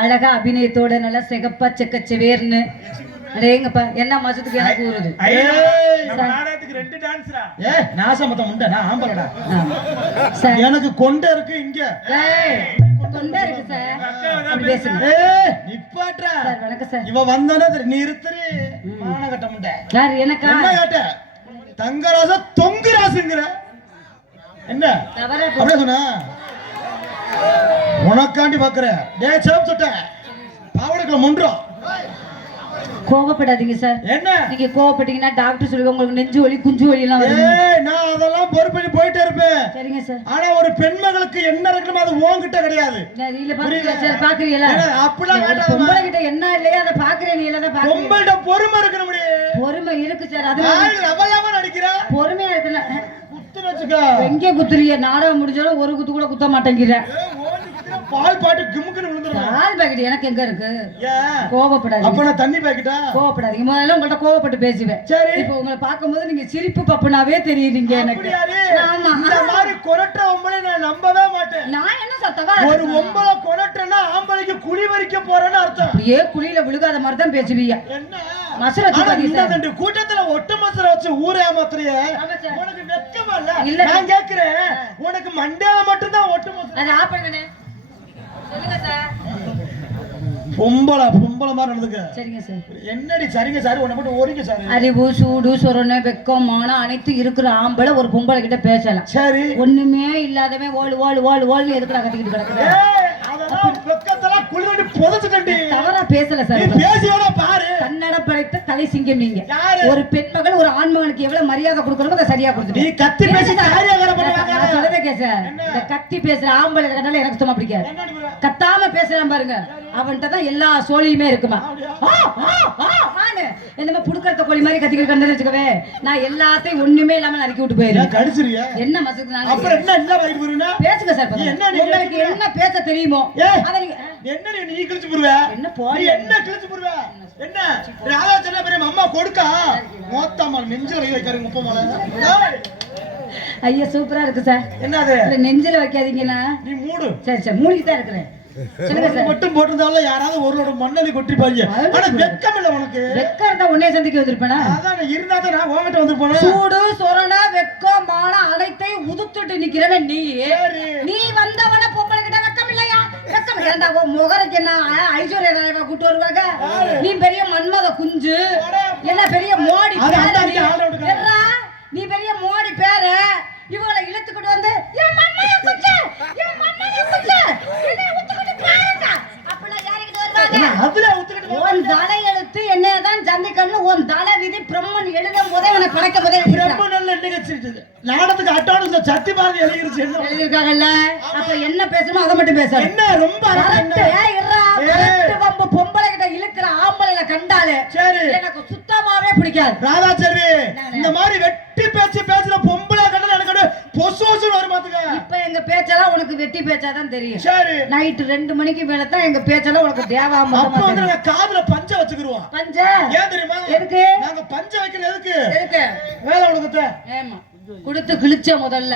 அழகா அபிநயத்தோட நல்லா சிகப்பா செக்கச்சவேர்னு அடேங்கப்பா என்ன மாசத்துக்கு எனக்கு ஊறுது எனக்கு கொண்டை இருக்கு இங்க கொண்டை இருக்கு சார். அப்படி பேசுங்க. நிப்பாட்றா சார். வணக்கம் சார். இவ வந்தானே நிறுத்துறி மான கட்ட முண்டை யார் எனக்கா என்ன கேட்ட தங்கராச தொங்குராசுங்கிற என்ன அப்படியே சொன்ன உனக்காண்டி பாக்குற டே சேப் சொட்ட பாவடைக்குள்ள முன்றோம். கோவப்படாதீங்க சார். என்ன நீங்க கோவப்பட்டீங்கன்னா டாக்டர் சொல்லுவாங்க உங்களுக்கு நெஞ்சு வலி குஞ்சு வலி எல்லாம் வரும். நான் அதெல்லாம் பொறுப்பி போயிட்டே இருப்பேன். சரிங்க சார். ஆனா ஒரு பெண்மகளுக்கு என்ன இருக்கணும் அது உன்கிட்ட கிடையாது. நீல பாக்குறீங்களா சார்? பாக்குறீங்களா? அப்படிலாம் கேட்டாத பொம்பளை கிட்ட என்ன இல்லையா அத பாக்குறேன். நீல தான் பாக்குறீங்க. பொம்பளைட்ட பொறுமை இருக்கணும். பொறுமை இருக்கு சார். அது அவலாம நடிக்கிற பொறுமையா இருக்குல. குத்து வச்சுக்க. எங்க குத்துறிய? நாடகம் முடிஞ்சாலும் ஒரு குத்து கூட குத்த மாட்டேங்கிற. பால் பாட்டு கிமுக்குன்னு விழுந்துரும். பால் பாக்கெட் எனக்கு எங்க இருக்கு? ஏன் கோவப்படாதீங்க. அப்ப நான் தண்ணி பாக்கெட்டா? கோவப்படாதீங்க. முதல்ல உங்கள்ட்ட கோவப்பட்டு பேசுவேன். சரி. இப்போ உங்களை பாக்கும்போது நீங்க சிரிப்பு பப்புனாவே தெரியுறீங்க எனக்கு. ஆமா. இந்த மாதிரி கொரட்ட ஒம்பளை நான் நம்பவே மாட்டேன். நான் என்ன சத்தவா? ஒரு ஒம்பளை கொரட்டனா ஆம்பளைக்கு குழி வரிக்க போறேன்னு அர்த்தம். அப்படியே குழியில விழுகாத மாதிரி தான் பேசுவீங்க. என்ன மசர வச்சு இந்த ரெண்டு கூட்டத்துல ஒட்ட மசர வச்சு ஊரே ஏமாத்துறிய? உனக்கு வெக்கமா இல்ல? நான் கேக்குறேன் உனக்கு மண்டையில மட்டும் தான் ஒட்ட மசர. அது ஆப் பண்ணுங்க. சொல்லுங்க சார். பொம்பளை மாதிரி நடந்துக்க. சரிங்க சார். என்னடி சரிங்க சார் உன்னை மட்டும் ஓடிங்க சார். அறிவு சூடு சொரணை வெக்கம் மானம் அனைத்து இருக்கிற ஆம்பளை ஒரு பொம்பளை கிட்ட பேசலாம். சரி. ஒண்ணுமே இல்லாதவன் ஓடு ஓடு ஓடு ஓடு எதுக்குடா கத்திக்கிட்டு கிடக்குற? அதெல்லாம் வெக்கத்தெல்லாம் குளிரடி புதைச்சிட்டடி. தவறா பேசல சார். நீ பேசியோட பாரு. கன்னட படைத்த கலை சிங்கம் நீங்க. ஒரு பெண் மகள் ஒரு ஆண் மகனுக்கு எவ்வளவு மரியாதை கொடுக்கணுமோ அதை சரியா கொடுத்துட்டு. நீ கத்தி பேசி காரியகார பண்ணுவாங்க. நான் சொல்றதே கேச. இந்த கத்தி பேசுற ஆம்பளை கண்டால எனக்கு சுத்தமா பிடிக்காது. கத்தாம பேசுறான் பாருங்க. அவன்கிட்ட தான் எல்லா சோழியுமே இருக்குமா. என்னமா புடுக்கறத கோழி மாதிரி கத்திக்கிட்டு கண்டது வச்சுக்கவே. நான் எல்லாத்தையும் ஒண்ணுமே இல்லாம நறுக்கி விட்டு போயிருவேன். கடிச்சிரியா? என்ன மசக்கு நான் அப்புறம் என்ன வைட் வருனா? பேசுங்க சார். உங்களுக்கு என்ன பேச தெரியுமோ அத நீங்க என்ன நீ கிழிச்சு போடுவ? என்ன போடி என்ன கிழிச்சு போடுவ? என்ன ராதா சொன்ன பெரிய அம்மா கொடுக்கா மொத்தமா நெஞ்சில வைக்கறீங்க முப்பமால. ஐயா சூப்பரா இருக்கு சார். என்னது? நெஞ்சில வைக்காதீங்கனா நீ மூடு. சரி சரி மூடிட்டு தான் இருக்கறேன். சொல்லுங்க சார். மட்டும் போட்டுதால யாராவது ஒருளோட மண்ணலி கொட்டிப்பாங்க. ஆனா வெக்கம் இல்ல உனக்கு. வெக்கம் இருந்தா உன்னை சந்திக்க வந்திருப்பேனா? அதான் இருந்தா தான் நான் உன்கிட்ட வந்திருப்பேன். சூடு சொரணை வெக்கம் மானம் அனைத்தை உதுத்துட்டு நிக்கிறவன் நீ. நீ வந்தவன பொம்பளை கிட்ட வெக்கம் இல்லையா? வெக்கம் ஏண்டா உன் முகருக்கு என்ன ஐஸ்வர்யா ராயவா கூட்டி வருவாங்க? நீ பெரிய மன்மத குஞ்சு. என்ன பெரிய மோடி பேர. நீ பெரிய மோடி பேர. இவளை இழுத்துக்கிட்டு வந்து என் மம்மைய குஞ்சு என் மம்மைய குஞ்சு என்ன உத்துக்கிட்டு பாருங்க. அப்பனா யாரிக்கிட்ட வருவாங்க? அதுல உத்துக்கிட்டு உன் தலை எழுத்து என்னதான் சந்திக்கணும். உன் தலை விதி பிரம்மன் எழுதும் போதே உனக்கு படைக்க போதே பிரம்மன் நல்ல நிகழ்ச்சி நாடத்துக்கு அட்டானஸ் சத்தி பாதி எழுதிருச்சு. எழுதிருக்காங்கல்ல. அப்ப என்ன பேசணுமோ அதை மட்டும் பேச. என்ன ரொம்ப கரெக்ட். ஏய் இறா கரெக்ட். வம்ப பொம்பளை கிட்ட இழுக்கிற ஆம்பளைல கண்டாலே சரி எனக்கு சுத்தமாவே பிடிக்காது. ராதா செல்வி இந்த மாதிரி வெட்டி பேச்சு பேசுற பொம்பளை கண்டல எனக்கு பொசோசன் வர மாத்துங்க. இப்ப எங்க பேச்செல்லாம் உனக்கு வெட்டி பேச்சா தான் தெரியும். சரி நைட் 2 மணிக்கு மேல தான் எங்க பேச்செல்லாம் உனக்கு தேவாம. அப்ப வந்து நாங்க காதுல பஞ்ச வச்சுக்குறோம். பஞ்ச ஏன் தெரியுமா? எதுக்கு நாங்க பஞ்ச வைக்கிறது? எதுக்கு? வேலை உனக்கு. ஏமா கொடுத்து கிழிச்ச முதல்ல